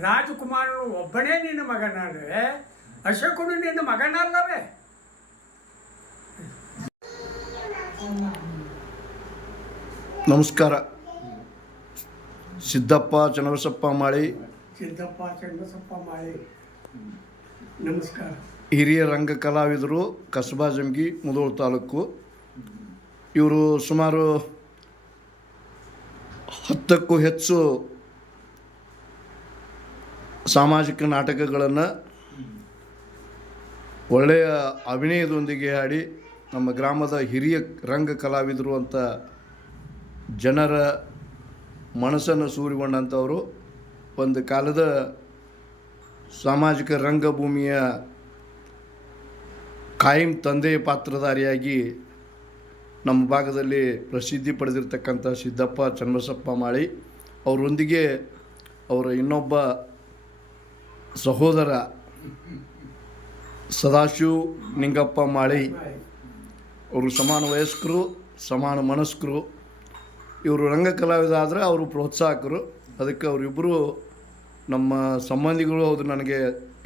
ರಾಜಕುಮಾರನು ಒಬ್ಬನೇ ನಿನ್ನ ಮಗನಲ್ಲವೇ ಅಶೋಕನು ನಿನ್ನ ಮಗನಲ್ಲವೇ? ನಮಸ್ಕಾರ. ಸಿದ್ದಪ್ಪ ಚನ್ನಬಸಪ್ಪ ಮಾಳಿ. ಸಿದ್ದಪ್ಪ ಚನ್ನಬಸಪ್ಪ ಮಾಳಿ. ನಮಸ್ಕಾರ. ಹಿರಿಯ ರಂಗ ಕಲಾವಿದರು ಕಸಬಾ ಜಂಗಿ ಮುದೋಳು ತಾಲೂಕು. ಇವರು ಸುಮಾರು ಹತ್ತಕ್ಕೂ ಹೆಚ್ಚು ಸಾಮಾಜಿಕ ನಾಟಕಗಳನ್ನು ಒಳ್ಳೆಯ ಅಭಿನಯದೊಂದಿಗೆ ಹಾಡಿ ನಮ್ಮ ಗ್ರಾಮದ ಹಿರಿಯ ರಂಗ ಕಲಾವಿದರು ಅಂತ ಜನರ ಮನಸ್ಸನ್ನು ಸೂರಿಗೊಂಡಂಥವರು ಒಂದು ಕಾಲದ ಸಾಮಾಜಿಕ ರಂಗಭೂಮಿಯ ಕಾಯಂ ತಂದೆಯ ಪಾತ್ರಧಾರಿಯಾಗಿ ನಮ್ಮ ಭಾಗದಲ್ಲಿ ಪ್ರಸಿದ್ಧಿ ಪಡೆದಿರ್ತಕ್ಕಂಥ ಸಿದ್ದಪ್ಪ ಚನ್ನಬಸಪ್ಪ ಮಾಳಿ. ಅವರೊಂದಿಗೆ ಅವರ ಇನ್ನೊಬ್ಬ ಸಹೋದರ ಸದಾಶಿವ್ ನಿಂಗಪ್ಪ ಮಾಳಿ, ಅವರು ಸಮಾನ ವಯಸ್ಕರು, ಸಮಾನ ಮನಸ್ಕರು. ಇವರು ರಂಗ ಕಲಾವಿದ ಆದರೆ ಅವರು ಪ್ರೋತ್ಸಾಹಕರು. ಅದಕ್ಕೆ ಅವರಿಬ್ಬರು ನಮ್ಮ ಸಂಬಂಧಿಗಳು ಅವರು ನನಗೆ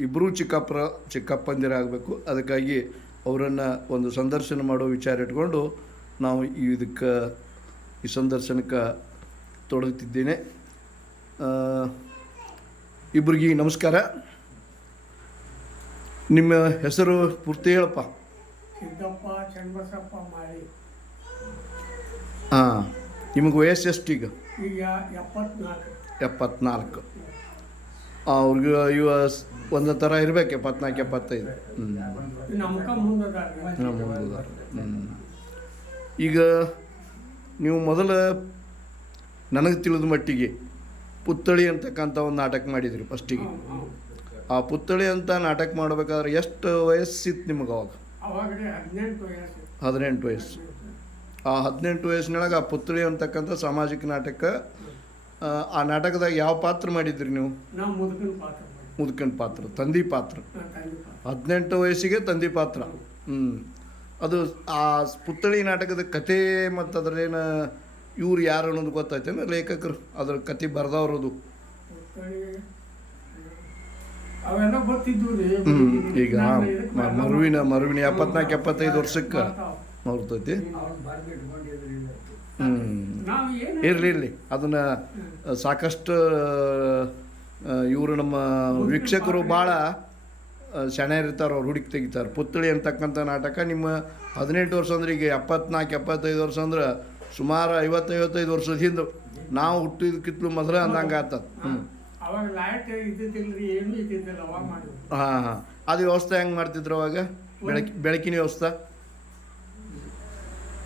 ಇಬ್ಬರೂ ಚಿಕ್ಕಪ್ಪರ ಚಿಕ್ಕಪ್ಪಂದಿರಾಗಬೇಕು ಅದಕ್ಕಾಗಿ ಅವರನ್ನು ಒಂದು ಸಂದರ್ಶನ ಮಾಡೋ ವಿಚಾರ ಇಟ್ಕೊಂಡು ನಾವು ಈ ಇದಕ್ಕೆ, ಈ ಸಂದರ್ಶನಕ್ಕೆ ತೊಡಗುತ್ತಿದ್ದೇನೆ ಇಬ್ಬರಿಗೆ ನಮಸ್ಕಾರ. ನಿಮ್ಮ ಹೆಸರು ಪೂರ್ತಿ ಹೇಳಪ್ಪ. ಮಾಳಿ. ಹಾಂ ನಿಮಗೆ ವಯಸ್ಸು ಎಷ್ಟು ಈಗ? ಎಪ್ಪತ್ನಾಲ್ಕು. ಅವ್ರಿಗೆ ಇವ ಒಂದು ಥರ ಇರ್ಬೇಕು ಎಪ್ಪತ್ನಾಲ್ಕು ಎಪ್ಪತ್ತೈದು. ಹ್ಞೂ ಈಗ ನೀವು ಮೊದಲ ನನಗೆ ತಿಳಿದ ಮಟ್ಟಿಗೆ ಪುತ್ಥಳಿ ಅಂತಕ್ಕಂಥ ಒಂದು ನಾಟಕ ಮಾಡಿದ್ರಿ ಫಸ್ಟಿಗೆ. ಆ ಪುತ್ಥಳಿ ಅಂತ ನಾಟಕ ಮಾಡ್ಬೇಕಾದ್ರೆ ಎಷ್ಟು ವಯಸ್ಸಿತ್ತು ನಿಮಗೆ ಅವಾಗ? ಹದಿನೆಂಟು ವಯಸ್ಸು. ಆ ಹದಿನೆಂಟು ವಯಸ್ಸಿನೊಳಗೆ ಆ ಪುತ್ಥಳಿ ಅಂತಕ್ಕಂಥ ಸಾಮಾಜಿಕ ನಾಟಕ ಆ, ನಾಟಕದಾಗ ಯಾವ ಪಾತ್ರ ಮಾಡಿದ್ರಿ ನೀವು? ಮುದುಕನ ಪಾತ್ರ ತಂದೆ ಪಾತ್ರ. ಹದಿನೆಂಟು ವಯಸ್ಸಿಗೆ ತಂದಿ ಪಾತ್ರ. ಹ್ಞೂ ಅದು ಆ ಪುತ್ಥಳಿ ನಾಟಕದ ಕತೆ ಮತ್ತು ಅದ್ರೇನು ಇವ್ರು ಯಾರು ಅನ್ನೋದು ಗೊತ್ತಾಯ್ತೇನು ಲೇಖಕರು ಅದ್ರ ಕತೆ ಬರ್ದವ್ರದು. ಈಗ ಮರುವಿನ ಮರುವಿನ ಎಪ್ಪತ್ನಾಲ್ಕು ಎಪ್ಪತ್ತೈದು ವರ್ಷಕ್ಕೆ ಮರ್ತೈತಿ. ಹ್ಞೂ ನಾವು ಏನು ಇರಲಿ ಇರಲಿ. ಅದನ್ನು ಸಾಕಷ್ಟು ಇವರು ನಮ್ಮ ವೀಕ್ಷಕರು ಭಾಳ ಇರ್ತಾರೆ ಅವ್ರು ಹುಡುಕಿ ತೆಗಿತಾರೆ. ಪುತ್ಥಳಿ ಅಂತಕ್ಕಂಥ ನಾಟಕ ನಿಮ್ಮ ಹದಿನೆಂಟು ವರ್ಷ ಅಂದ್ರೆ ಈಗ ಎಪ್ಪತ್ನಾಲ್ಕು ಎಪ್ಪತ್ತೈದು ವರ್ಷ ಅಂದ್ರೆ ಸುಮಾರು ಐವತ್ತು ಐವತ್ತೈದು ವರ್ಷದ ಹಿಂದೆ ನಾವು ಹುಟ್ಟಿದಕ್ಕಿತ್ಲು ಮೊದಲ ಅಂದಂಗೆ ಆಗ್ತದೆ. ಹ್ಞೂ ಹಾಂ ಹಾಂ. ಅದು ವ್ಯವಸ್ಥೆ ಹೆಂಗೆ ಮಾಡ್ತಿದ್ರು ಅವಾಗ? ಬೆಳಕಿ ಬೆಳಕಿನ ವ್ಯವಸ್ಥೆ?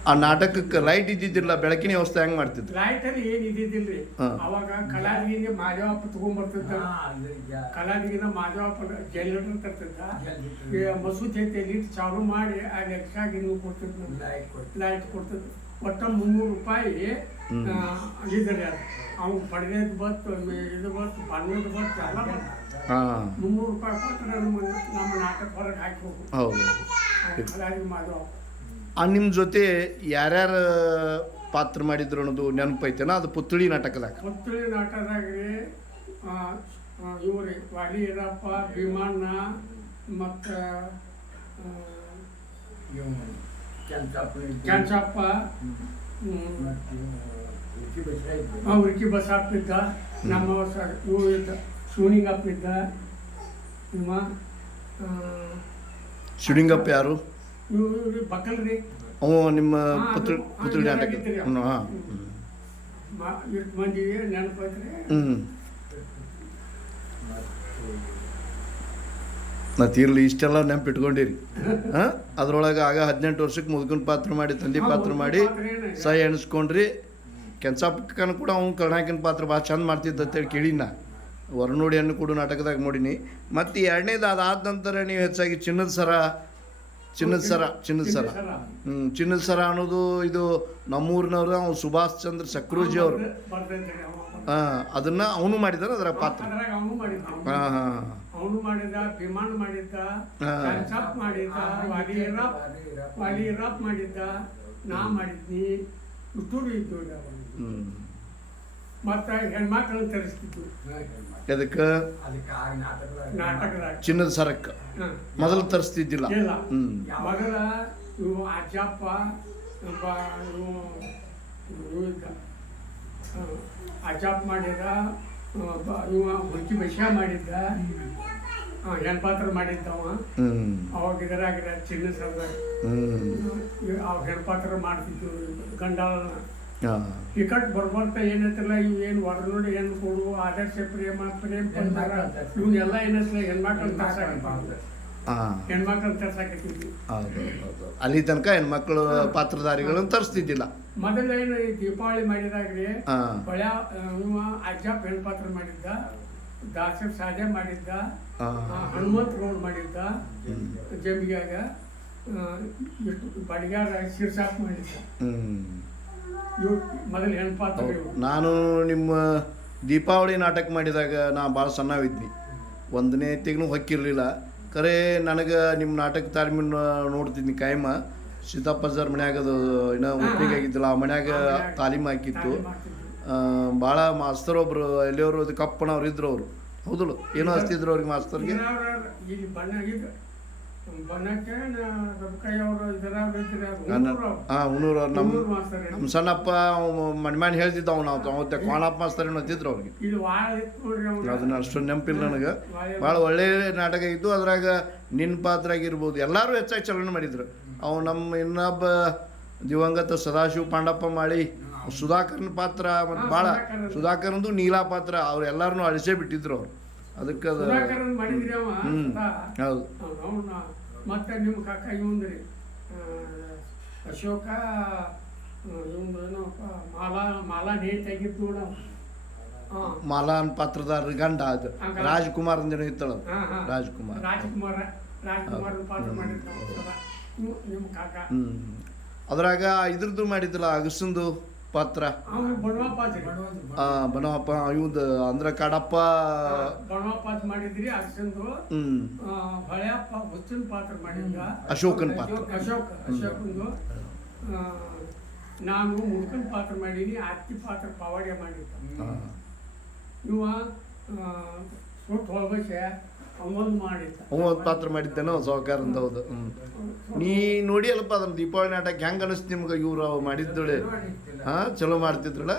ಆ ನಾಟಕಕ್ಕೆ ಲೈಟ್ ಇದ್ದಿದ್ದಿಲ್ಲ ಬೆಳಕಿನ ವ್ಯವಸ್ಥೆ ಹೆಂಗ್ ಮಾಡ್ತಿದ್ರು? ಲೈಟ್ ಅಲ್ಲಿ ಏನ್ ಇದ್ದಿದ್ದಿಲ್ರಿ. ಅವಾಗ ಕಲಾವಿಗೆ ಮಾಜಾವಪ್ಪ ತಗೊಂಡ್ಬರ್ತಿದ್ದ ಕಲಾವಿಗಿನ ಮಾಜಾವಪ್ಪ ಜನರೇಟರ್ ತರ್ತಿದ್ದ ಈ ಮಸೂತಿ ಐತೆ ಲೀಟ್ ಚಾಲು ಮಾಡಿ ಆ ನೀವು ಕೊಡ್ತಿದ್ದ ಲೈಟ್ ಕೊಡ್ತಿದ್ದ ಒಟ್ಟ ಮುನ್ನೂರು ರೂಪಾಯಿ ಇದ್ದಾರೆ ಅವ್ನು ಪಡೆದ ಬತ್ತು ಇದು ಬತ್ತು ಬಣ್ಣದ ಬತ್ತು ಎಲ್ಲ ಬತ್ತು ಮುನ್ನೂರು ರೂಪಾಯಿ ಕೊಟ್ಟರೆ ನಮ್ಮ ನಮ್ಮ ನಾಟಕ ಹೊರಗೆ ಹಾಕಿ ಹೋಗು ಹೌದು. ಆ ನಿಮ್ಮ ಜೊತೆ ಯಾರ್ಯಾರು ಪಾತ್ರ ಮಾಡಿದ್ರು ಅನ್ನೋದು ನೆನಪೈತೇನ? ಅದು ಪುತ್ಳಿ ನಾಟಕದಾಗ. ಪುತ್ಳಿ ನಾಟಕದಾಗ ಇವ್ರಿ ವಾಲಿ ಏನಪ್ಪ ಭೀಮಣ್ಣ ಮತ್ತು ಕೆಂಚಪ್ಪ ಉರ್ಕಿ ಬಸಪ್ಪ ಇದ್ದ. ನಮ್ಮ ಸ- ಇವು ಇದ್ದ ಶಿವನಿಂಗಪ್ಪ ಇದ್ದ ಆ, ಶಿವಲಿಂಗಪ್ಪ ಯಾರು? ಇವ್ ಇವ್ರಿ ಬಕಲ್ರಿ ಅವ ನಿಮ್ಮ ಪುತ್ರ ಪುತ್ರ ನಾಟಕ ಹಾಂ. ಮಂದಿಗೆ ನೆನಪೈತ್ರಿ ಹ್ಞೂ ನಾ ತೀರ್ಲಿ ಇಷ್ಟೆಲ್ಲ ನೆನಪಿಟ್ಕೊಂಡಿರಿ ಹಾಂ? ಅದ್ರೊಳಗೆ ಆಗ ಹದಿನೆಂಟು ವರ್ಷಕ್ಕೆ ಮುದುಕನ ಪಾತ್ರ ಮಾಡಿ ತಂದೆ ಪಾತ್ರ ಮಾಡಿ ಸಹಿ ಎಣಿಸ್ಕೊಂಡ್ರಿ. ಕೆಂಚಪ್ಪಕ್ಕನ ಕೂಡ ಅವ್ನು ಕರ್ನಾಕಿನ ಪಾತ್ರ ಭಾಳ ಚಂದ ಮಾಡ್ತಿದ್ದ ಅಂತೇಳಿ ಕೇಳಿನ ನಾ. ವರ್ಣೋಡಿಯನ್ನು ಕೂಡ ನಾಟಕದಾಗ ನೋಡೀನಿ. ಮತ್ತು ಎರಡನೇದು ಅದಾದ ನಂತರ ನೀವು ಹೆಚ್ಚಾಗಿ ಚಿನ್ನದ ಸರ ಚಿನ್ನದ ಸರ ಚಿನ್ನದ ಸರ. ಹ್ಞೂ ಚಿನ್ನದ ಸರ ಅನ್ನೋದು ಇದು ನಮ್ಮೂರಿನವ್ರು ಅವ್ನು ಸುಭಾಷ್ ಚಂದ್ರ ಸಕ್ರೂಜಿ ಅವರು. ಹಾಂ ಅದನ್ನು ಅವನು ಮಾಡಿದಾರೆ ಅದರ ಪಾತ್ರ. ಹಾಂ ಹಾಂ ಅವನು ಮಾಡಿದ ಭೀಮಣ್ಣ ಮಾಡಿದ್ದ. ಕನ್ಸಪ್ ಮಾಡಿದ್ದ ವಾಲಿಯರಪ್ ವಾಲಿಯರಪ್ ಮಾಡಿದ್ದ ನಾ ಮಾಡಿದ್ನಿ ಇದ್ದು ಹ್ಞೂ ಮತ್ತು ಹೆಣ್ಮಕ್ಳನ್ನ ತರಿಸ್ತಿದ್ವಿ ಅದಕ್ಕೆ ನಾಟಕದಾಗ. ಚಿನ್ನದ ಸರಕ್ಕೆ ಹಾಂ. ಮೊದಲು ತರಿಸ್ತಿದ್ದಿಲ್ಲ. ಇಲ್ಲ. ಮೊದಲ ಇವು ಅಜ್ಜಪ್ಪ ಒಬ್ಬ ಇವು ಇವು ಇದ್ದ. ಆ, ಅಜ್ಜಪ್ಪ ಮಾಡಿದ ಒಬ್ಬ ಇವ ಹುಡುಕಿ ಮಾಡಿದ್ದ. ಹೆಣ್ಪಾತ್ರ ಮಾಡಿದ್ದವ ಹ್ಮ್. ಅವಾಗ ಇದ್ರಾಗಿರ ಚಿನ್ನ ಸರದ ಹ್ಮ್. ಅವ್ ಹೆಣ್ಪಾತ್ರ ಮಾಡ್ತಿದ್ವು ಗಂಡ. ಹಾ. ಕಟ್ ಬರ್ಬರ್ತ ಏನೈತಿಲ್ಲ ಇವು ಏನು ಹೊರ ನೋಡಿ ಹೆಣ್ಣು ಕೊಡು ಆದರ್ಶ ಪ್ರೇಮ ಪ್ರೇಮ ಬಂದಾರ ಇವನ್ನೆಲ್ಲ ಏನೈತಿಲ್ಲ ಹೆಣ್ಮಕ್ಳನ್ನ ತರ್ಸಾಕತ್ತಿದ್ವಿ ಹಾ. ಹೆಣ್ಮಕ್ಳು ತರ್ಸಾಕತ್ತಿದ್ವಿ ಹೌದು ಹೌದು ಅಲ್ಲಿ ತನಕ ಹೆಣ್ಮಕ್ಳು ಪಾತ್ರಧಾರಿಗಳನ್ನ ತರಿಸ್ತಿದ್ದಿಲ್ಲ. ಮೊದಲ ಏನು ಈ ದೀಪಾವಳಿ ಮಾಡಿದಾಗ್ರಿ ರೀ ಬಳ್ಯ ಇವ ಅಜ್ಜಪ್ಪ ಹೆಣ್ಪಾತ್ರ ಮಾಡಿದ್ದ ದಾಸರ್ ಸಾಧೆ ಮಾಡಿದ್ದ ಹನುಮಂತ ಗೌಡ್ ಮಾಡಿದ್ದ ಜಮಿಗಾಗ ಇಷ್ಟು ಬಡಿಗಾರ ಶಿರ್ಸಾಪ್ ಮಾಡಿದ್ದ. ಮೊದಲ ಹೆಣ್ಪಾತ್ರ. ನಾನು ನಿಮ್ಮ ದೀಪಾವಳಿ ನಾಟಕ ಮಾಡಿದಾಗ ನಾ ಭಾಳ ಸಣ್ಣವಿದ್ನಿ. ಒಂದನೇ ತೆಗೂ ಹೊಕ್ಕಿರಲಿಲ್ಲ. ಖರೆ ನನಗೆ ನಿಮ್ಮ ನಾಟಕ ತಾಲೀಮಿನ ನೋಡ್ತಿದ್ನಿ ಕಾಯಮ ಸೀತಾಪ್ಪಜ್ಜಾರ್ ಮನ್ಯಾಗ ಅದು ಇನ್ನೂ ಒಪ್ಪಿಗೆ ಆಗಿದ್ದಿಲ್ಲ ಆ ಮನ್ಯಾಗ ತಾಲೀಮು ಹಾಕಿತ್ತು. ಭಾಳ ಮಾಸ್ತರ್ ಒಬ್ರು ಎಲ್ಲಿಯವರು ಅದು ಕಪ್ಪನವ್ರು ಇದ್ರು ಅವರು. ಹೌದಲ್ಲ? ಏನೋ ಹಚ್ತಿದ್ರು ಅವ್ರಿಗೆ ಮಾಸ್ತರ್ಗೆ. ಇಲ್ಲಿ ಬಣ್ಣ ಬಣ್ಣಕ್ಕೆ ಅವ್ರು ಹಾಂ ನಮ್ಮ ನಮ್ಮ ಸಣ್ಣಪ್ಪ ಮಣ್ಮ್ಯಾನ್ ಹೇಳ್ತಿದ್ದ ಅವ್ನು ನಾವು. ಅವತ್ತೆ ಕೋಣಪ್ಪ ಮಾಸ್ತರ್ ಏನೋ ಅಂತಿದ್ರು ಅವ್ರಿಗೆ. ಅದನ್ನ ಅಷ್ಟು ನೆನಪಿಲ್ಲ ನನಗೆ. ಬಹಳ ಭಾಳ ಒಳ್ಳೆ ನಾಟಕ ಇದ್ದು ಅದ್ರಾಗ ನಿನ್ನ ಪಾತ್ರ ಆಗಿರ್ಬೋದು ಎಲ್ಲರೂ ಹೆಚ್ಚಾಗಿ ಚಲನೆ ಮಾಡಿದ್ರು. ಅವು ನಮ್ಮ ಇನ್ನೊಬ್ಬ ದಿವಂಗತ ಸದಾಶಿವ ಪಾಂಡಪ್ಪ ಮಾಡಿ ಸುಧಾಕರ್ನ ಪಾತ್ರ ಮತ್ತು ಭಾಳ ಸುಧಾಕರ್. ಸುಧಾಕರ್ಂದು ನೀಲಾ ಪಾತ್ರ ಅವ್ರು ಎಲ್ಲರನ್ನೂ ಅಳಿಸೇ ಬಿಟ್ಟಿದ್ರು ಅವ್ರು. ಅದಕ್ಕೆ ಅದು ಮಾಡಿದ್ರಿ ಅವ. ಹೌದು. ಮತ್ತೆ ನಿಮ್ಮ ಕಾಕ ಇವಂದ್ರಿ. ಅಶೋಕ ಇವಂದು ಏನೋಪ್ಪ ಮಾಲಾ ಮಾಲಾ ನೇಟ್ ಆಗಿತ್ತು ನೋಡ ಮಾಲಾನ್ ಪಾತ್ರದಾರ ಗಂಡ ಅದು. ರಾಜ್ಕುಮಾರ್ ಅಂದೇನೋ ಇತ್ತಳ ರಾಜ್ಕುಮಾರ್. ರಾಜ್ಕುಮಾರ್ ಪಾತ್ರ ಮಾಡಿದ್ದ ಅವ ನಿಮ್ಮ ಕಾಕ. ಹ್ಞೂ ಅದ್ರಾಗ ಇದ್ರದ್ದು ಮಾಡಿದ್ರಲ್ಲ ಅಗಸಂದು ಪಾತ್ರ? ಬನವಪ್ಪ ಇವ್ದು ಅಂದ್ರೆ ಕಾಡಪ್ಪ. ಮಾಡಿದ್ರಿ ಅರ್ಸಂದು ಹ್ಮ್. ಹೊಳೆಯಪ್ಪ ಹುಚ್ಚಿನ ಪಾತ್ರ ಮಾಡಿದ್ರ ಅಶೋಕನ್ ಪಾತ್ರ. ಅಶೋಕ್ ಅಶೋಕಂದು. ನಾನು ಮುಡ್ಕನ್ ಪಾತ್ರ ಮಾಡೀನಿ ಅತ್ತಿ ಪಾತ್ರ ಪವಾಡ್ಯ ಮಾಡಿದ್ದ. ಇವ ಸುಟ್ಟು ಹೋಗಸೆ ಒಂದ್ ಪಾತ್ರ ಮಾಡಿದ್ದೇನೋ ಸಾವುಕಾರಂದ ಹೌದು. ಹ್ಮ್ ನೀ ನೋಡಿ ಅಲ್ಲಪ್ಪ ಅದನ್ನ ದೀಪಾವಳಿ ನಾಟಕ ಹೆಂಗೆ ಅನಿಸ್ತು ನಿಮ್ಗೆ? ಇವ್ರು ಅವು ಮಾಡಿದ್ದಳೆ. ಹಾ ಚಲೋ ಮಾಡ್ತಿದ್ರಲ್ಲ?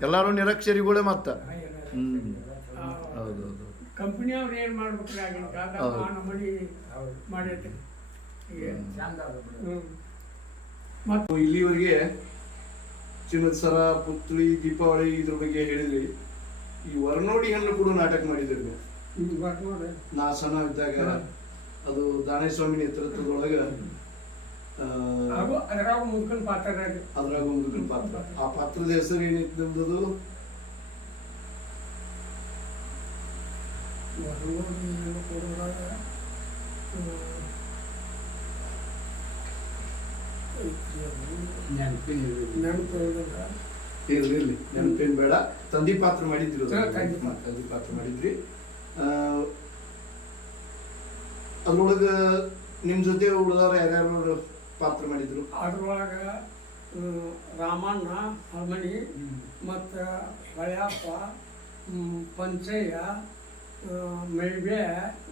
ಎಲ್ಲಾರು ನಿರಕ್ಷರಿಗಳೇ ಮತ್ತ. ಹ್ಮ್. ಆ, ಹೌದು ಹೌದು. ಕಂಪನಿ ಅವ್ರು ಏನ್ ಮಾಡ್ಬೇಕ್ರಿ ಆಗಿನ ಕಾಲ ಹೌದು. ಆ ನಮೂನಿ ಮಾಡೈತಿ ಹ್ಮ್. ಮತ್ತು ಇಲ್ಲಿವರೆಗೆ ಚಿನ್ನದ ಸರ ಪುತ್ಳಿ ದೀಪಾವಳಿ ಇದ್ರ ಬಗ್ಗೆ ಹೇಳಿದ್ರಿ. ಈ ವರ್ಣೋಡಿ ಹಣ್ಣು ಕೂಡ ನಾಟಕ ಮಾಡಿದ್ರಿ ನಾ ಸಣ್ಣ ಇದ್ದಾಗ ಅದು ದಾನೇಸ್ವಾಮಿ ನೇತೃತ್ವದೊಳಗ ಅದ್ರಾಗ ಮುಂದಿನ ಪಾತ್ರ. ಅದ್ರಾಗ. ಒಂದು ಪಾತ್ರ. ಆ ಪಾತ್ರದ ಹೆಸರು ಏನಿತ್ತು ನಿಮ್ದು. ಇರ್ಲಿ ಇರ್ಲಿ. ನೆನಪೇನ್ ಬೇಡ. ತಂದಿ ಪಾತ್ರ ಮಾಡಿದ್ರಿ ತಂದಿ ಪಾತ್ರ ಮಾಡಿದ್ರಿ. ಅದ್ರೊಳಗ ನಿಮ್ ಜೊತೆ ಉಳಿದವ್ರು ಯಾರ್ಯಾರು ಪಾತ್ರ ಮಾಡಿದ್ರು? ಅದ್ರೊಳಗ ರಾಮಣ್ಣ ಹಲ್ಮಣಿ ಮತ್ತು ಹೊಳ್ಯಪ್ಪ ಪಂಚಯ್ಯ ಮೈಬೆ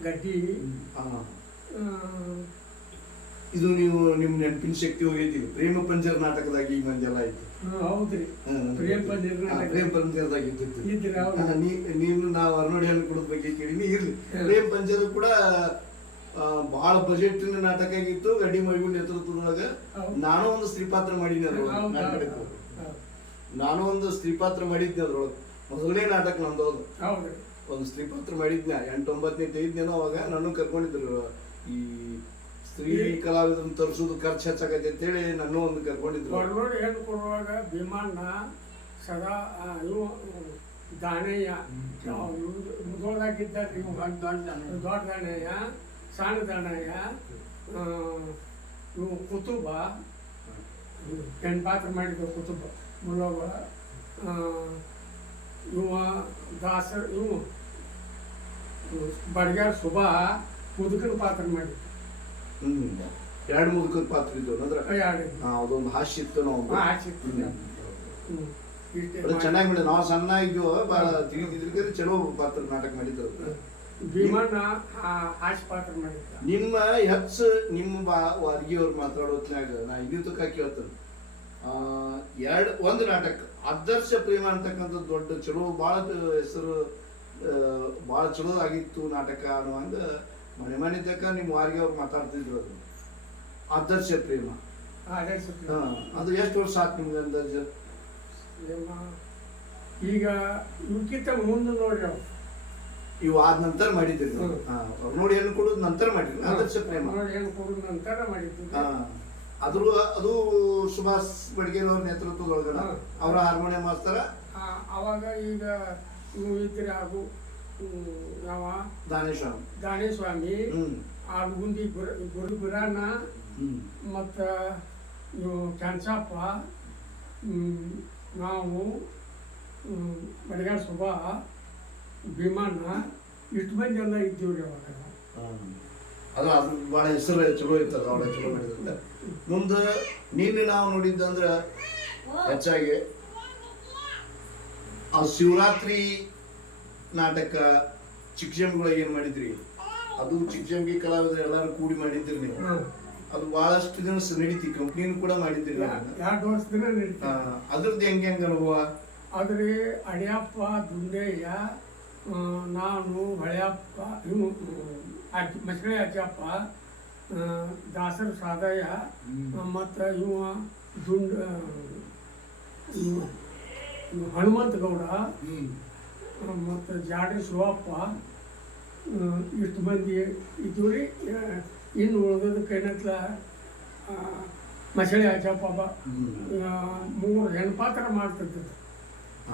ಗಡ್ಡಿ ಇದು ನೀವು ನಿಮ್ ನೆನಪಿನ ಶಕ್ತಿ ಹೋಗೈತಿ ಪ್ರೇಮ ಪಂಜರ ನಾಟಕದಾಗ ಈ ಮಂದೆಲ್ಲ ಆಯ್ತು. ಹ್ಮ್, ಹೌದ್ರಿ. ಪ್ರೇಮ. ಪಂಜರ. ಪ್ರೇಮ ಪಂಜರದಾಗ ಇದ್ದಿತ್ತು ನೀನು ನಾವು ಅರ್ನೋಡಿ ಹಣ್ಣು ಕೊಡೋದ್ ಬಗ್ಗೆ ಕೇಳಿ ಇರ್ಲಿ. ಪ್ರೇಮ ಪಂಜರ ಕೂಡ ಬಹಳ ಬಜೆಟ್ ನಾಟಕ ಆಗಿತ್ತು. ಗಡಿ ಮೈಗು ನೇತೃತ್ವದೊಳಗ. ನಾನು ಒಂದು ಸ್ತ್ರೀ ಪಾತ್ರ ಮಾಡಿದ್ದೆ ಅದ್ರೊಳಗೆ. ನಾನ್ ಒಂದು ಸ್ತ್ರೀ ಪಾತ್ರ ಮಾಡಿದ್ದೆ ಅದ್ರೊಳಗೆ. ಮೊದಲನೇ ನಾಟಕ ನಂದು ಒಂದು ಸ್ತ್ರೀ ಪಾತ್ರ ಮಾಡಿದ್ನ. ಎಂಟೊಂಬತ್ತನೇ ತೆಗೆದ್ನೇನೋ ಅವಾಗ ನಾನು ಕರ್ಕೊಂಡಿದ್ರು ಈ ಸ್ತ್ರೀ ಕಲಾವಿದರನ್ನ ತರಿಸೋದು ಖರ್ಚು ಹೆಚ್ಚಾಗತ್ತೆ ಅಂತೇಳಿ ನಾನು ಒಂದು ಕರ್ಕೊಂಡಿದ್ರು ಹೊರಗೋಡಿ ಹೆಣ್ಣು ಕೊಡುವಾಗ ಭೀಮಣ್ಣ ಸದಾ ಆ, ಇವು ದಾನಯ್ಯ ಮುದೋಳಾಗಿದ್ದ ನೀವು ದೊಡ್ಡ ದಾನಯ್ಯ ಸಣ್ಣ ದಾನಯ್ಯ ಆ, ಇವು ಕುತುಬ. ಹೆಣ್ಣು ಪಾತ್ರ ಮಾಡಿದ್ದ ಕುತುಬ ಮುಲ್ಲೋಗ ಆ, ಇವ ದಾಸ ಇವು ಬಡ್ಗ್ಯಾರ ಸುಬಾ ಮುದುಕನ ಪಾತ್ರ ಮಾಡಿದ್ದ ಹ್ಮ್ ಎರಡು ಮುದುಕದ ಪಾತ್ರ ಇದ್ದು ಅಂದ್ರೆ ಅದೊಂದು ಹಾಸ್ಯ ಇತ್ತು ನಾವು. ಚೆನ್ನಾಗಿ ಮಾಡಿದ್ರು. ನಾವು ಸಣ್ಣ ಇದ್ವು ಭಾಳ ತಿಳಿದಿದ್ರೆ ಚಲೋ ಪಾತ್ರ ನಾಟಕ ಮಾಡಿದ್ರು ನಿಮ್ಮ ಹೆಚ್ಚ ನಿಮ್ಮ ಬಾ ವಾರ್ಗಿಯವ್ರು ಮಾತಾಡೋತ್ನಾಗ ನಾ ಇಲ್ಲಿ ತನಕ ಕೇಳ್ತೇನೆ ಎರಡು ಒಂದು ನಾಟಕ. ಆದರ್ಶ ಪ್ರೇಮ ಅಂತಕ್ಕಂಥ ದೊಡ್ಡ ಚಲೋ ಭಾಳ ಹೆಸರು ಭಾಳ ಚಲೋ ಆಗಿತ್ತು ನಾಟಕ ಅನ್ನುವಂಗ ಮನೆ ಮನೆ ತನಕ ನಿಮ್ಮ ವಾರಿಗೆ ಅವ್ರು ಮಾತಾಡ್ತಿದ್ರು ಅದು. ಆದರ್ಶ ಪ್ರೇಮ. ಹಾಂ ಅದು ಎಷ್ಟು ವರ್ಷ ಆತು ನಿಮ್ಗೆ ಅಂದಾಜು? ಈಗ ಇವಕ್ಕಿಂತ ಮುಂದೆ ನೋಡ್ರಿ ಇವು ಆದ ನಂತರ ಮಾಡಿದ್ರಿ ಅವ್ರು ನೋಡಿ ಏನು ಕೊಡೋದು ನಂತರ ಮಾಡಿದ್ರಿ. ಆದರ್ಶ ಪ್ರೇಮ. ನೋಡಿ ಏನು ಕೊಡೋದು ನಂತರ ಮಾಡಿದ್ರು. ಹಾಂ ಅದ್ರ ಅದು ಸುಭಾಷ್ ಬಡ್ಗೇರ್ ಅವ್ರ ನೇತೃತ್ವದೊಳಗನ ಹಾ. ಅವರ ಹಾರ್ಮೋನಿಯಂ ಮಾಸ್ತರ? ಅವಾಗ ಈಗ ನೀವು ಇದ್ರೆ ಹಾಗೂ ಹ್ಮ್, ಯಾವ ದಾನೇಶ್ವರಂ ದಾನೇಸ್ವಾಮಿ ಆಗುಂದಿ ಗುರು ಗುರು ಹ್ಮ್. ಮತ್ತು ಇವು ಕ್ಯಾನ್ಸಪ್ಪ ನಾವು ಹ್ಮ್, ಬಡಗಾರ ಸುಬಾ ಭೀಮಣ್ಣ ಇಷ್ಟು ಮಂದಿ ಎಲ್ಲ ಇದ್ದೀವಿ ರೀ ಅವಾಗ. ಅದು ಅದು ಭಾಳ ಹೆಸರು ಚಲೋ ಇರ್ತದೆ ಅವಳ ಚಲೋ ಮಾಡಿದಂತ. ಮುಂದೆ ನೀನು ನಾವು ನೋಡಿದ್ದಂದ್ರೆ ಹೆಚ್ಚಾಗಿ ಆ ಶಿವರಾತ್ರಿ ನಾಟಕ ಚಿಕ್ಕಜಂಬಿಗಳು ಏನ್ ಮಾಡಿದ್ರಿ? ಅದು ಚಿಕ್ಕಜಂಬಿ ಕಲಾವಿದರು ಎಲ್ಲರೂ ಕೂಡಿ ಮಾಡಿದ್ರಿ ನೀವು. ಅದು ಬಹಳಷ್ಟು ದಿನ ನಡೀತಿ ಕಂಪ್ನಿನೂ ಕೂಡ ಮಾಡಿದ್ರಿ ಎರಡು ವರ್ಷ ಅದ್ರದ್ದು ಹೆಂಗೆ ಹೆಂಗೆ ಅನುಭವ? ಆದರೆ ಅಡಿಯಪ್ಪ ದುಂಡೆಯ ನಾನು ಹಳೆಯಪ್ಪ ಇವು ಅಜ್ಜ ಮಸಳೆ ಅಜ್ಜಪ್ಪ ದಾಸರ ಸಾದಯ್ಯ ಮತ್ತು ಇವ ದುಂಡ ಹನುಮಂತ ಗೌಡ ಮತ್ತು ಜಾಡಿ ಶಿವಪ್ಪ ಇಷ್ಟು ಮಂದಿ ಇದ್ದು ರೀ. ಇನ್ನು ಉಳಿದದಕ್ಕೆ ಏನಂತಲ ಮಸಳೆ ಆಚಪ್ಪ ಮೂರು ಹೆಣ್ಣು ಪಾತ್ರ ಮಾಡ್ತಿದ್ರು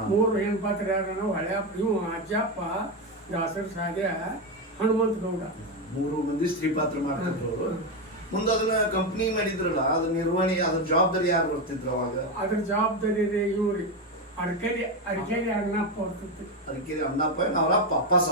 ಮೂರು ಹೆಣ್ಣು ಪಾತ್ರ ನಾವು ಹೊಳೆಯಪ್ಪ ಇವು ಅಜ್ಜಪ್ಪ ದಾಸರ ಸಾಧ್ಯ ಹನುಮಂತ ಗೌಡ. ಮೂರು ಮಂದಿ ಸ್ತ್ರೀ ಪಾತ್ರ ಮಾಡ್ತಿದ್ರು ಮುಂದೆ ಅದನ್ನ ಕಂಪ್ನಿ ಮಾಡಿದ್ರಲ್ಲ ಅದ್ರ ನಿರ್ವಹಣೆ ಅದ್ರ ಜವಾಬ್ದಾರಿ ಯಾರು ಬರ್ತಿದ್ರು ಅವಾಗ? ಅದ್ರ ಜವಾಬ್ದಾರಿ ರೀ ಇವ್ರಿ ಅಡ್ಕೆರಿ ಅಡ್ಕೆರಿ ಅಣ್ಣಪ್ಪ ಬರ್ತೈತಿ ಅದಕ್ಕೆ ಅಣ್ಣಪ್ಪ ಅವರಪ್ಪ ಅಪ್ಪಸ